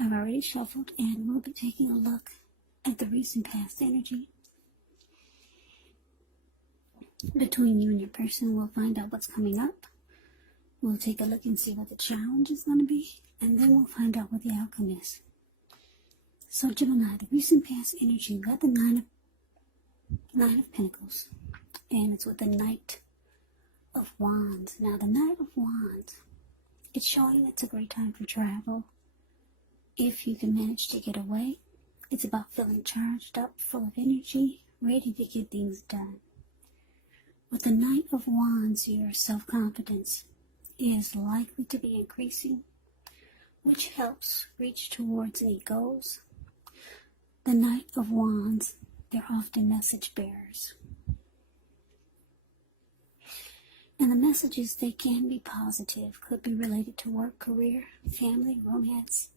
I've already shuffled, and we'll be taking a look at the recent past energy between you and your person. We'll find out what's coming up. We'll take a look and see what the challenge is going to be, and then we'll find out what the outcome is. So Gemini, the recent past energy, we got the Nine of Pentacles, and it's with the Knight of Wands. Now the Knight of Wands, it's showing it's a great time for travel. If you can manage to get away, it's about feeling charged up, full of energy, ready to get things done. With the Knight of Wands, your self-confidence is likely to be increasing, which helps reach towards any goals. The Knight of Wands, they're often message bearers. And the messages, they can be positive, could be related to work, career, family, romance,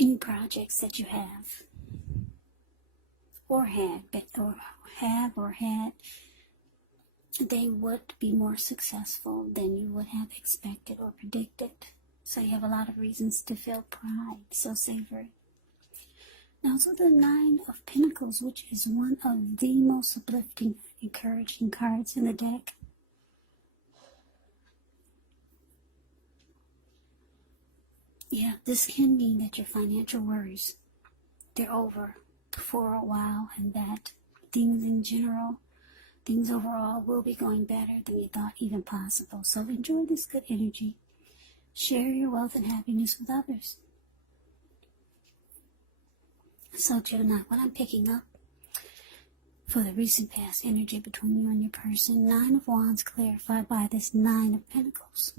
any projects that you have or had, they would be more successful than you would have expected or predicted. So you have a lot of reasons to feel pride, so savor it. Now, so the Nine of Pentacles, which is one of the most uplifting, encouraging cards in the deck. Yeah, this can mean that your financial worries, they're over for a while, and that things in general, things overall will be going better than you thought even possible. So enjoy this good energy. Share your wealth and happiness with others. So Gemini, what I'm picking up for the recent past energy between you and your person, Nine of Wands clarified by this Nine of Pentacles.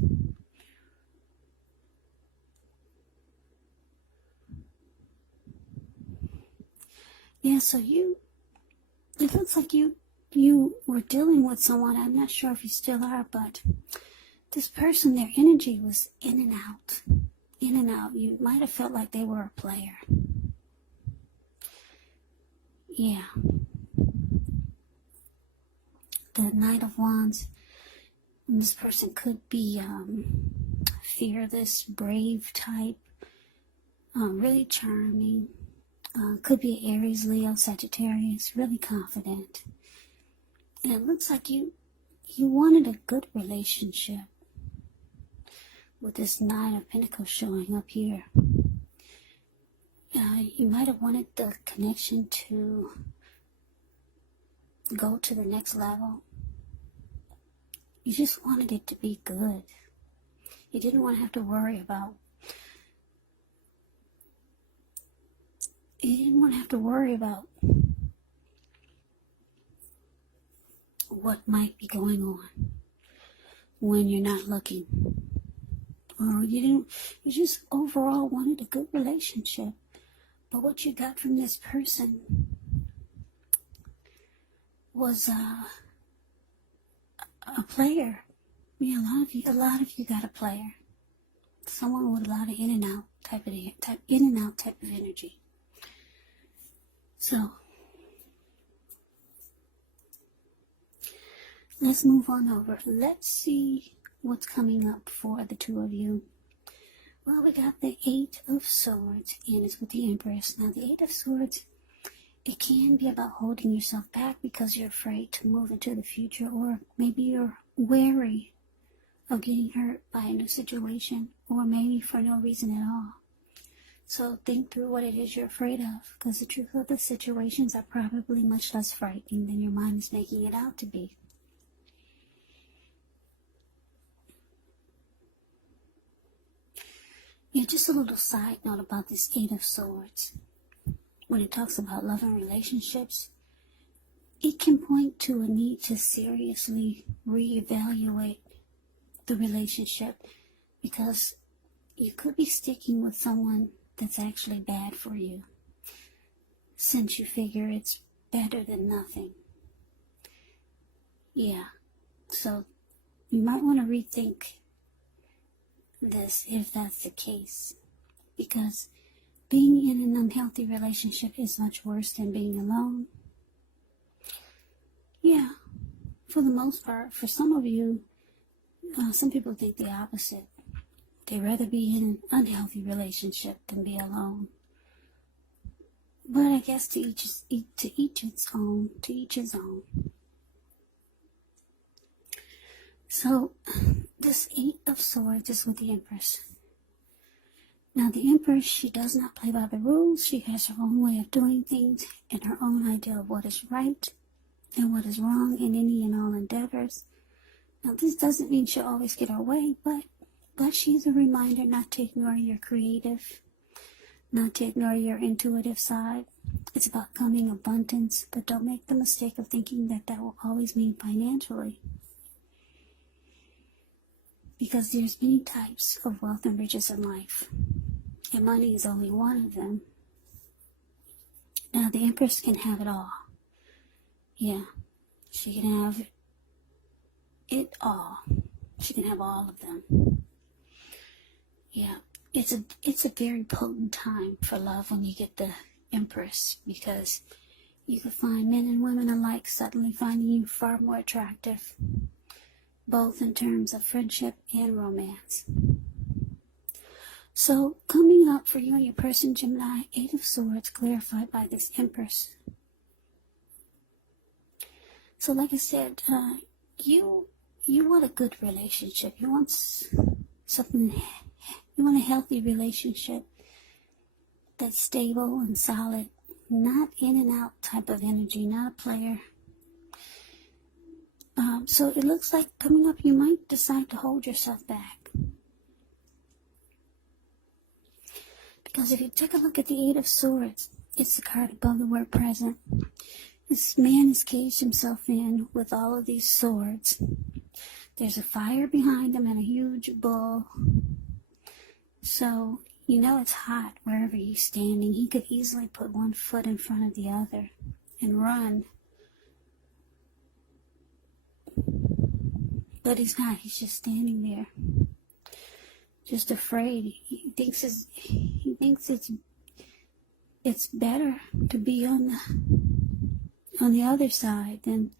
Yeah, so it looks like you were dealing with someone. I'm not sure if you still are, but this person, their energy was in and out. In and out. You might have felt like they were a player. Yeah. The Knight of Wands, this person could be fearless, brave type, really charming. Could be Aries, Leo, Sagittarius, really confident. And it looks like you wanted a good relationship with this Nine of Pentacles showing up here. You might have wanted the connection to go to the next level. You just wanted it to be good. You didn't want to have to worry about what might be going on when you're not looking. Or you just overall wanted a good relationship. But what you got from this person was a player. Yeah, a lot of you got a player. Someone with a lot of in and out type of energy. So let's move on over. Let's see what's coming up for the two of you. Well, we got the Eight of Swords, and it's with the Empress. Now, the Eight of Swords, it can be about holding yourself back because you're afraid to move into the future, or maybe you're wary of getting hurt by a new situation, or maybe for no reason at all. So think through what it is you're afraid of, because the truth of the situations are probably much less frightening than your mind is making it out to be. Yeah, just a little side note about this Eight of Swords. When it talks about love and relationships, it can point to a need to seriously reevaluate the relationship, because you could be sticking with someone that's actually bad for you, since you figure it's better than nothing. Yeah, so you might want to rethink this if that's the case, because being in an unhealthy relationship is much worse than being alone. Yeah, for the most part. For some of you, some people think the opposite. They'd rather be in an unhealthy relationship than be alone. But I guess to each its own, to each his own. So, this 8 of Swords is with the Empress. Now, the Empress, she does not play by the rules. She has her own way of doing things and her own idea of what is right and what is wrong in any and all endeavors. Now, this doesn't mean she'll always get her way, but she's a reminder not to ignore your creative, not to ignore your intuitive side. It's about coming abundance, but don't make the mistake of thinking that that will always mean financially. Because there's many types of wealth and riches in life, and money is only one of them. Now, the Empress can have it all. Yeah, she can have it all. She can have all of them. Yeah, it's a very potent time for love when you get the Empress, because you can find men and women alike suddenly finding you far more attractive, both in terms of friendship and romance. So, coming up for you and your person, Gemini, 8 of Swords, clarified by this Empress. So, like I said, you want a good relationship. You want something. You want a healthy relationship that's stable and solid, not in and out type of energy, not a player. So it looks like coming up you might decide to hold yourself back. Because if you take a look at the 8 of Swords, it's the card above the word present. This man has caged himself in with all of these swords. There's a fire behind him and a huge bull. So, you know it's hot wherever he's standing. He could easily put one foot in front of the other and run. But he's not. He's just standing there, just afraid. He thinks it's better to be on the other side than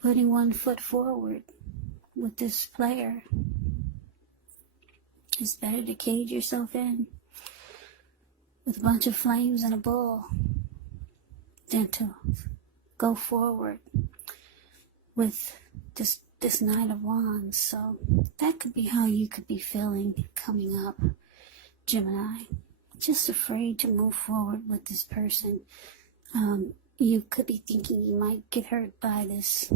putting one foot forward with this player. It's better to cage yourself in with a bunch of flames and a bull than to go forward with this Knight of Wands. So that could be how you could be feeling coming up, Gemini. Just afraid to move forward with this person. You could be thinking you might get hurt by this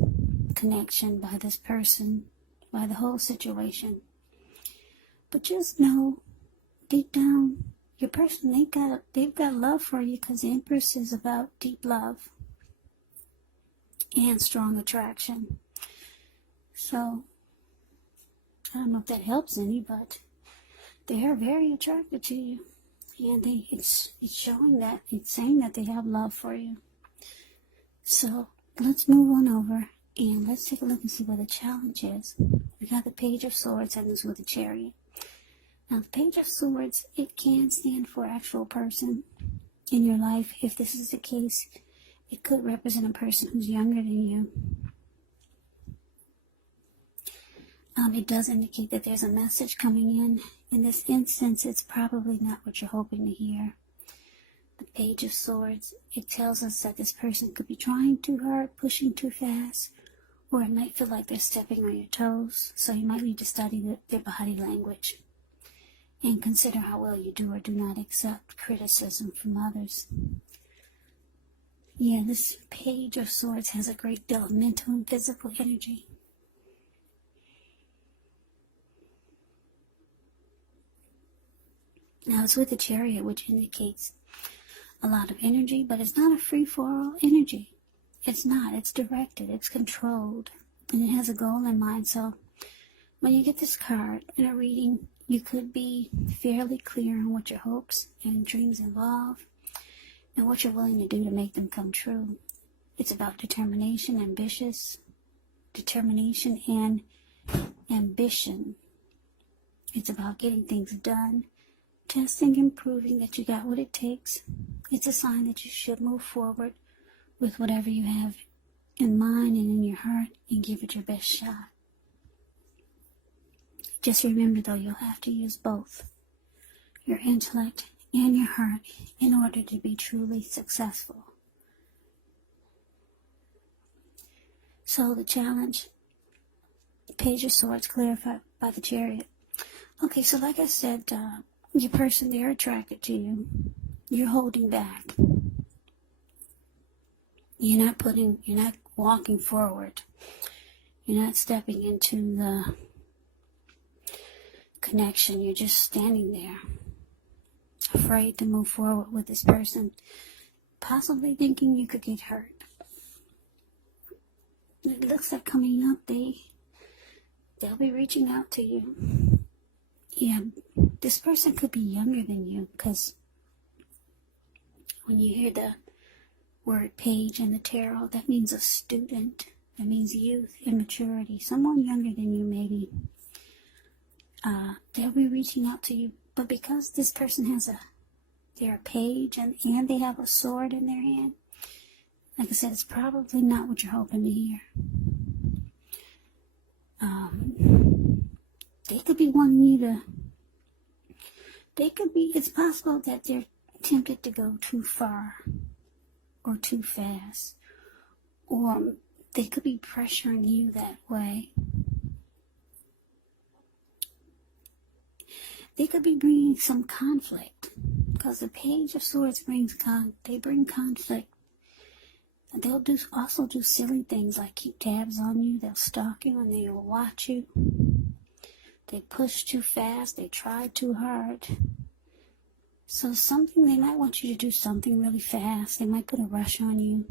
connection, by this person, by the whole situation. But just know, deep down, your person, they've got love for you, because the Empress is about deep love and strong attraction. So, I don't know if that helps any, but they are very attracted to you. And it's showing that, it's saying that they have love for you. So, let's move on over and let's take a look and see what the challenge is. We got the Page of Swords and this with the Chariot. Now, the Page of Swords, it can stand for actual person in your life. If this is the case, it could represent a person who's younger than you. It does indicate that there's a message coming in. In this instance, it's probably not what you're hoping to hear. The Page of Swords, it tells us that this person could be trying too hard, pushing too fast, or it might feel like they're stepping on your toes. So you might need to study their body language and consider how well you do or do not accept criticism from others. Yeah, this Page of Swords has a great deal of mental and physical energy. Now, it's with the Chariot, which indicates a lot of energy, but it's not a free-for-all energy. It's not. It's directed. It's controlled. And it has a goal in mind. So, when you get this card in a reading, you could be fairly clear on what your hopes and dreams involve and what you're willing to do to make them come true. It's about determination and ambition. It's about getting things done, testing and proving that you got what it takes. It's a sign that you should move forward with whatever you have in mind and in your heart and give it your best shot. Just remember, though, you'll have to use both your intellect and your heart in order to be truly successful. So the challenge, Page of Swords, clarified by the Chariot. Okay, so like I said, your person, they're attracted to you. You're holding back. You're not walking forward. You're not stepping into the connection. You're just standing there, afraid to move forward with this person, possibly thinking you could get hurt. It looks like coming up, they'll be reaching out to you. Yeah, this person could be younger than you, because when you hear the word page in the tarot, that means a student. That means youth, immaturity. Someone younger than you, maybe. They'll be reaching out to you. But because this person they're a page and they have a sword in their hand, like I said, it's probably not what you're hoping to hear. They could be wanting you to, it's possible that they're tempted to go too far or too fast, or they could be pressuring you that way. They could be bringing some conflict, because the Page of Swords they bring conflict. They'll also do silly things like keep tabs on you. They'll stalk you and they'll watch you. They push too fast. They try too hard. So they might want you to do something really fast. They might put a rush on you.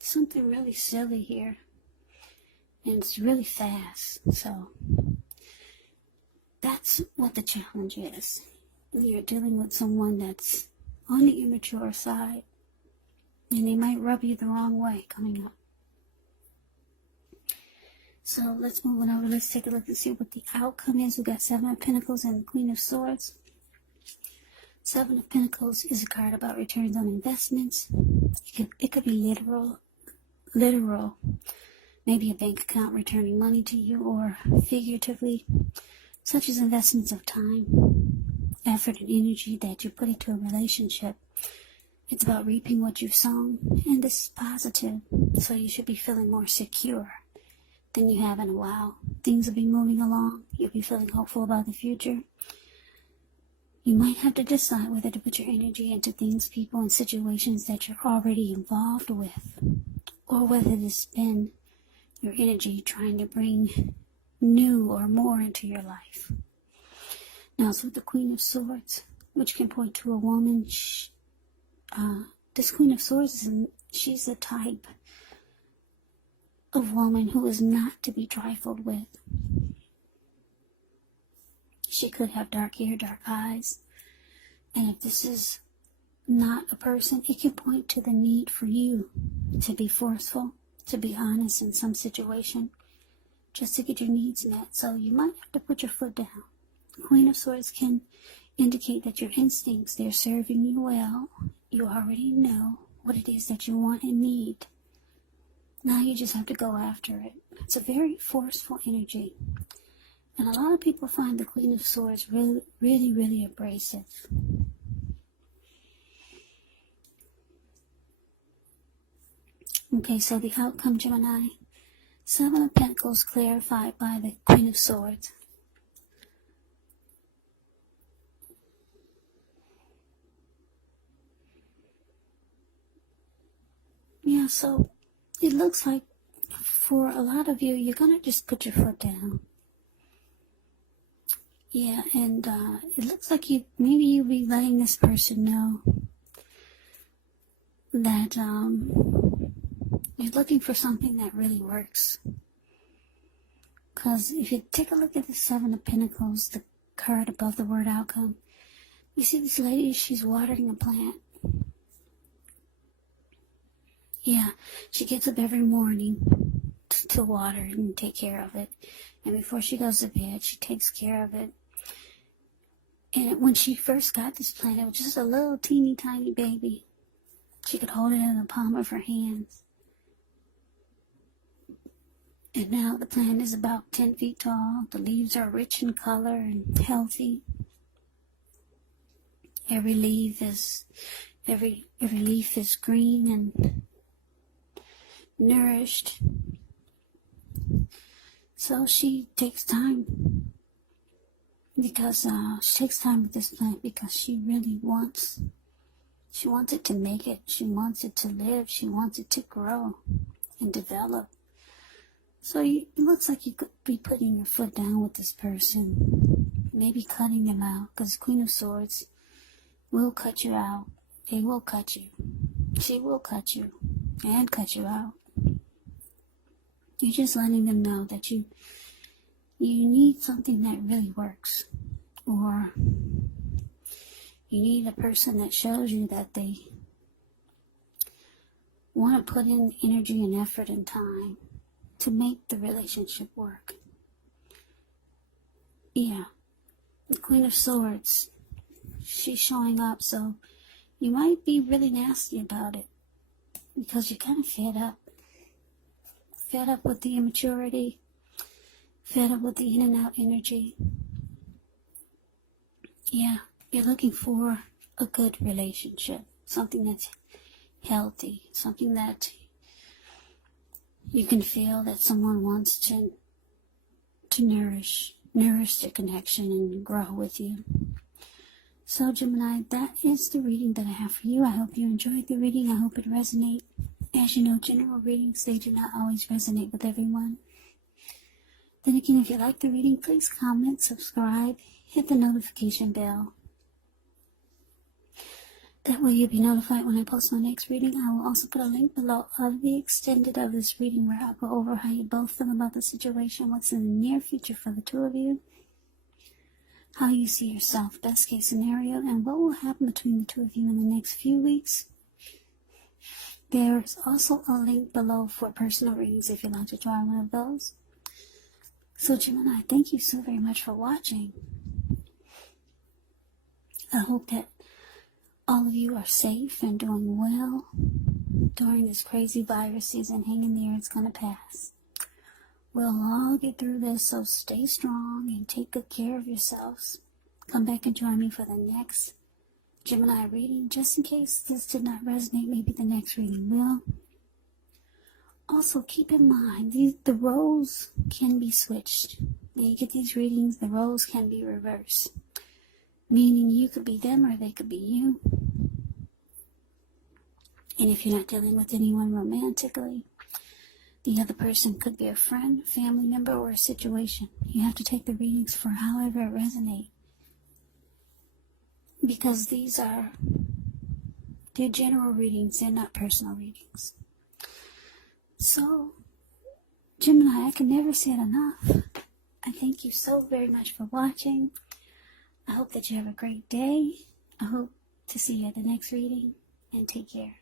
Something really silly here. And it's really fast. So that's what the challenge is. You're dealing with someone that's on the immature side. And they might rub you the wrong way coming up. So let's move on over. Let's take a look and see what the outcome is. We've got 7 of Pentacles and the Queen of Swords. 7 of Pentacles is a card about returns on investments. It could be literal. Maybe a bank account returning money to you, or figuratively, such as investments of time, effort, and energy that you put into a relationship. It's about reaping what you've sown, and this is positive, so you should be feeling more secure than you have in a while. Things will be moving along. You'll be feeling hopeful about the future. You might have to decide whether to put your energy into things, people, and situations that you're already involved with, or whether to spend your energy trying to bring new or more into your life. Now it's with the Queen of Swords, which can point to a woman. This Queen of Swords, she's the type of woman who is not to be trifled with. She could have dark hair, dark eyes. And if this is not a person, it can point to the need for you to be forceful, to be honest in some situation, just to get your needs met. So you might have to put your foot down. The Queen of Swords can indicate that your instincts, they're serving you well. You already know what it is that you want and need. Now you just have to go after it. It's a very forceful energy. And a lot of people find the Queen of Swords really, really, really abrasive. Okay, so the outcome, Gemini. 7 of Pentacles clarified by the Queen of Swords. Yeah, so it looks like for a lot of you, you're going to just put your foot down. Yeah, and it looks like maybe you'll be letting this person know that you're looking for something that really works. Because if you take a look at the 7 of Pentacles, the card above the word outcome, you see this lady, she's watering a plant. Yeah, she gets up every morning to water and take care of it. And before she goes to bed, she takes care of it. And when she first got this plant, it was just a little teeny tiny baby. She could hold it in the palm of her hands. And now the plant is about 10 feet tall. The leaves are rich in color and healthy. Every leaf is green and nourished. So she takes time because she takes time with this plant because she really wants it to make it. She wants it to live. She wants it to grow and develop. So it looks like you could be putting your foot down with this person, maybe cutting them out, because Queen of Swords will cut you out. They will cut you. She will cut you and cut you out. You're just letting them know that you need something that really works, or you need a person that shows you that they want to put in energy and effort and time to make the relationship work. Yeah, the Queen of Swords, she's showing up, so you might be really nasty about it because you're kind of fed up. Fed up with the immaturity, fed up with the in and out energy. Yeah, you're looking for a good relationship, something that's healthy, something that you can feel that someone wants to nourish their connection and grow with you. So Gemini, that is the reading that I have for you. I hope you enjoyed the reading. I hope it resonates. As you know, general readings, they do not always resonate with everyone. Then again, if you like the reading, please comment, subscribe, hit the notification bell. That way you'll be notified when I post my next reading. I will also put a link below of the extended of this reading where I'll go over how you both feel about the situation, what's in the near future for the two of you, how you see yourself, best case scenario, and what will happen between the two of you in the next few weeks. There's also a link below for personal readings if you'd like to try one of those. So Gemini, thank you so very much for watching. I hope that all of you are safe and doing well during this crazy virus season. Hang in there, it's going to pass. We'll all get through this, so stay strong and take good care of yourselves. Come back and join me for the next Gemini reading. Just in case this did not resonate, maybe the next reading will. Also, keep in mind, the roles can be switched. When you get these readings, the roles can be reversed. Meaning you could be them or they could be you. And if you're not dealing with anyone romantically, the other person could be a friend, family member, or a situation. You have to take the readings for however it resonates. Because they're general readings, they're not personal readings. So, Gemini, I can never say it enough. I thank you so very much for watching. I hope that you have a great day. I hope to see you at the next reading, and take care.